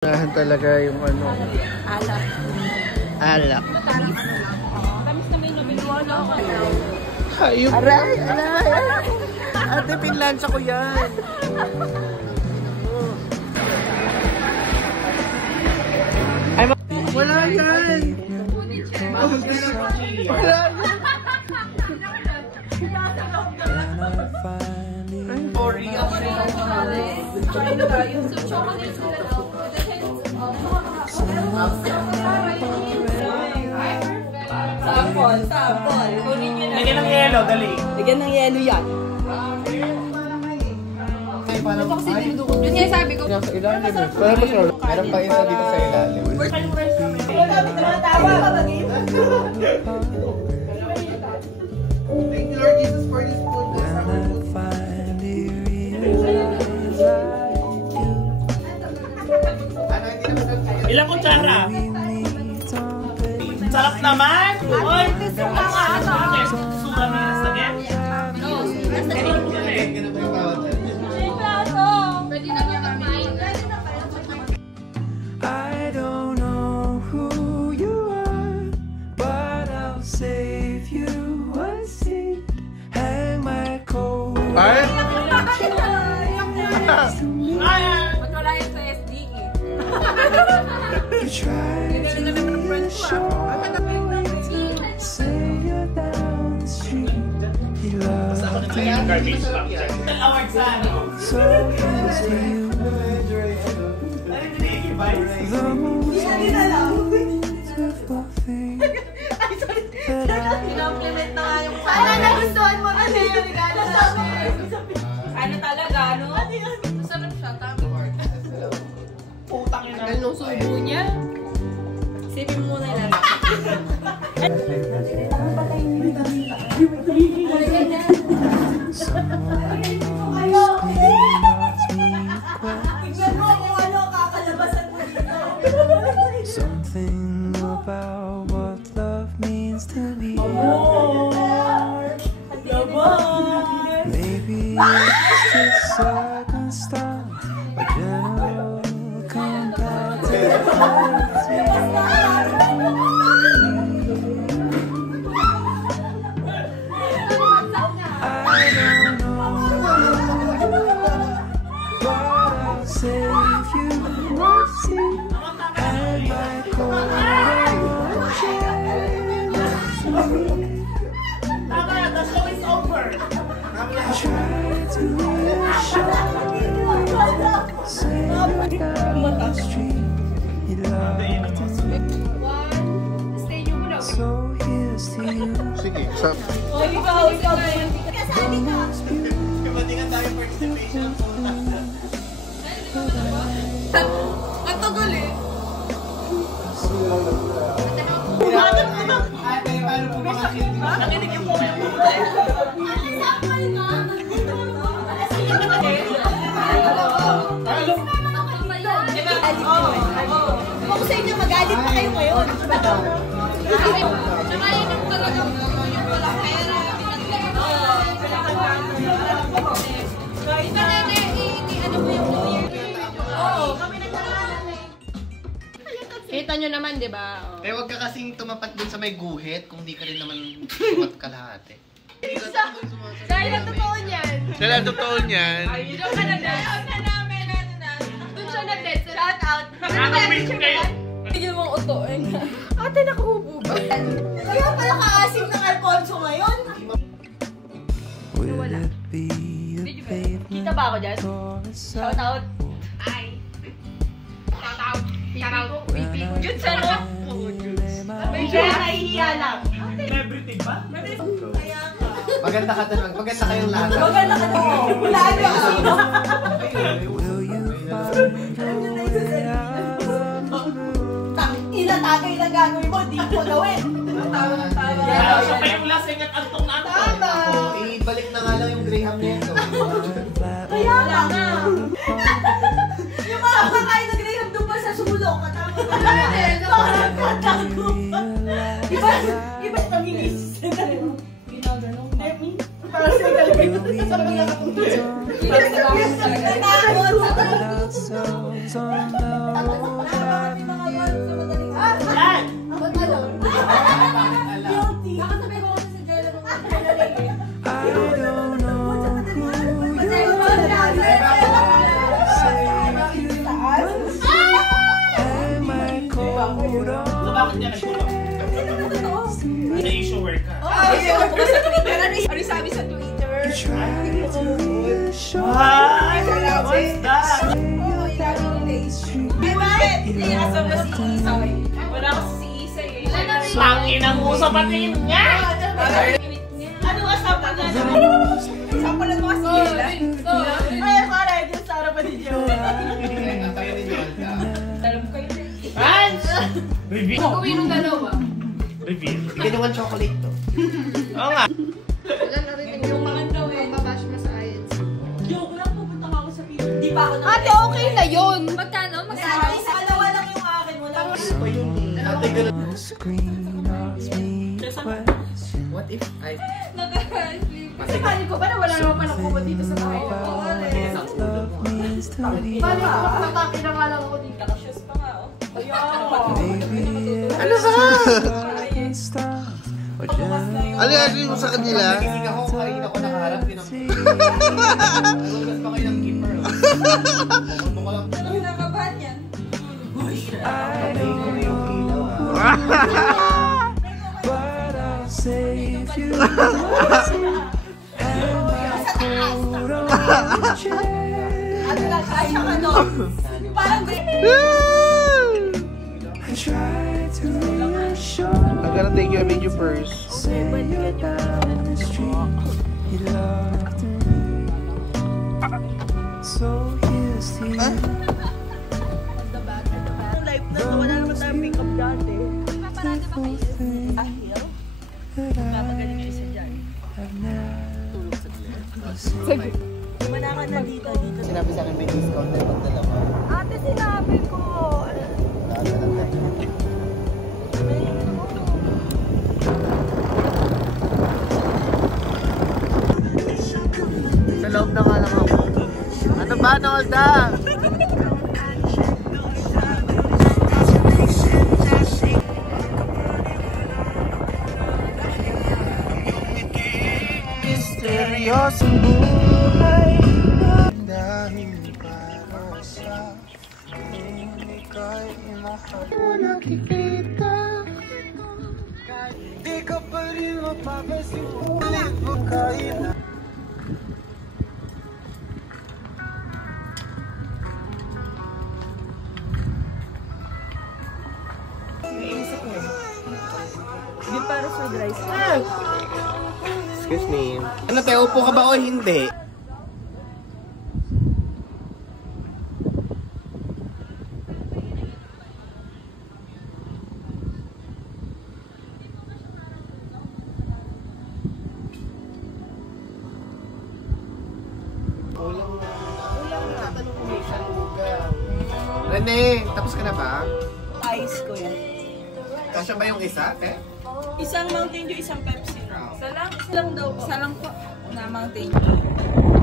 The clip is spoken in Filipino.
Unahan talaga yung ano. Alak. Alak. Tamis na may nabinuwala ko. Hayop. Aray, aray. Ate, pinlansya ko yan. Ay, wala yan. Wala yan. Oreo. Sample, sample. Kunin nyo na. Lagyan ng yelo, dali. Lagyan ng yelo yan. Yun nga sabi ko. Nasa ilalim eh. Meron pa isa dito sa ilalim. Thank you Lord Jesus for this food. Ilang kutsara? Sarap naman! Oy! Suka mo yung sagay? I don't know who you are, but I'll save you a seat. Hang my coat. Ay? Wala yan sa SDE. You try to reassure me, say you're down the street. He loves you, so here's to you. The most beautiful thing that I Compliment na nga yung sana nagustuhan mo kasi yung regalo sa akin. Ano talaga, no? Masarap siya, tama. Putang ina. Ganun subo niya. Sipin mo muna yung something about what love means to me. Maybe it's just circumstance, a general compatibility. I don't know, but I'll save you a seat. And my cold The show is over. try to reassure you, say you're down the street. He loved me, stay nyo muna. so here's to you. Sige, sa... Ikaw. Kasali ka. Ang tagal eh. Nakinig yung po yung Kung sa inyo, magalit pa kayo ngayon. Tsaka yun yung talagang yung walang pera. Ano mo yung New Year? Oo, kami nagkakalan eh. Kita nyo naman, di ba? Eh, wag ka kasing tumapat dun sa may guhit kung di ka rin naman tumat kalahati. Dahil ang totoo niyan. Sila totoo niyan. Doon ka na dead. Doon siya na dead. Shout out. Nakaka-wish kayo. Tigil mong utoin. Ate, nakuhubo ba? Kaya pala kaasim ng Alfonso ngayon. Will it be the Kita ba ako dyan? pavement or a Shout out. Ay. Shout out. Shout out. Juts ano? May siya nahihiya lang. Celebrity ba? Maganda ka doon. Maganda kayong lahat. Maganda ka na. Wala ano yung sino. will you find your way out? Ilatagay na gagawin mo, di ko gawin. Tawa. Siya pa yung lasing at antong na Tama. Ibalik na nga lang yung Graham nito. Kaya nga. Yung mga kakain na Graham doon pa sa sulok. Iba yung pangingis. Ginaganon. Demi. Parang sa galing. ourselves on the road that Yan! I don't know who you are. Save you once. Hang my coat So, on. bakit niya nagtulong? Na-issue work ka. Ano sabi sa Twitter? Try to reassure. Hi! What's that? Wala kasi si Isay eh. Tangin ang usapatin niya! Ano asapan na? Sampalan mo kasi nila? Ay, correct. Yung sa harapan ni Joe. Tayo ni Jolda. Alam ko yun. Hans! Reveal. Gawin ng dalawa. Reveal. Ginawan chocolate to. Oo nga. Wala narinig yung mga gawin. Mabash mo sa IELTS. Joke lang, pupunta ka ako sa pier. Di pa ako na. Ate, okay na yun. Magkano? Magkano? Isa alawa lang yung akin mo lang. Pa yun eh. Ate, ganun. The screen of me question. What if I... Naka-sleep. Kasi kali ko ba na wala naman palang kubo dito sa bahay? Oo, Love means to me. Bali ko, natake na nga lang ako dito. Naka-shoes pa nga, oh. Baby, Ano ba? can stop. Or just Ano mo sa kanila? Nagising ako kanina ko nakaharap. Lugas pa kayo ng keeper. Pumunto ko lang. Ano nakabahan yan? I don't know, but I'll save you. Hang my coat on the chair. Ano lang, kaya ka no? Parang I try to reassure. I'm gonna take your video first. Say you're down the street. You loved me. So here's to you. life na to, wala naman tayong pick-up dati. Beautiful thing Ahil? that Magaling yung isa dyan. I've never seen. Wala ka na dito. Sinabi sa akin may discount na pag dalawa. Ate, sinabi ko. Sa loob na nga lang ako. Ano ba, Nolda? Misteryosong buhay dahil para sa akin ika'y mahal ko nakikita. Di ka pa rin mapapasin ulit mo kahit na Di para sa dry Excuse me. Ano tayo, upo ka ba o hindi? Ulang na. Tatanong ko may salugan. Rene, tapos ka na ba? Ice ko yan. Kasya ba yung isa, eh? Isang Mountain Dew, isang Pepsi. Isa lang daw. Isa lang po na Mountain Dew.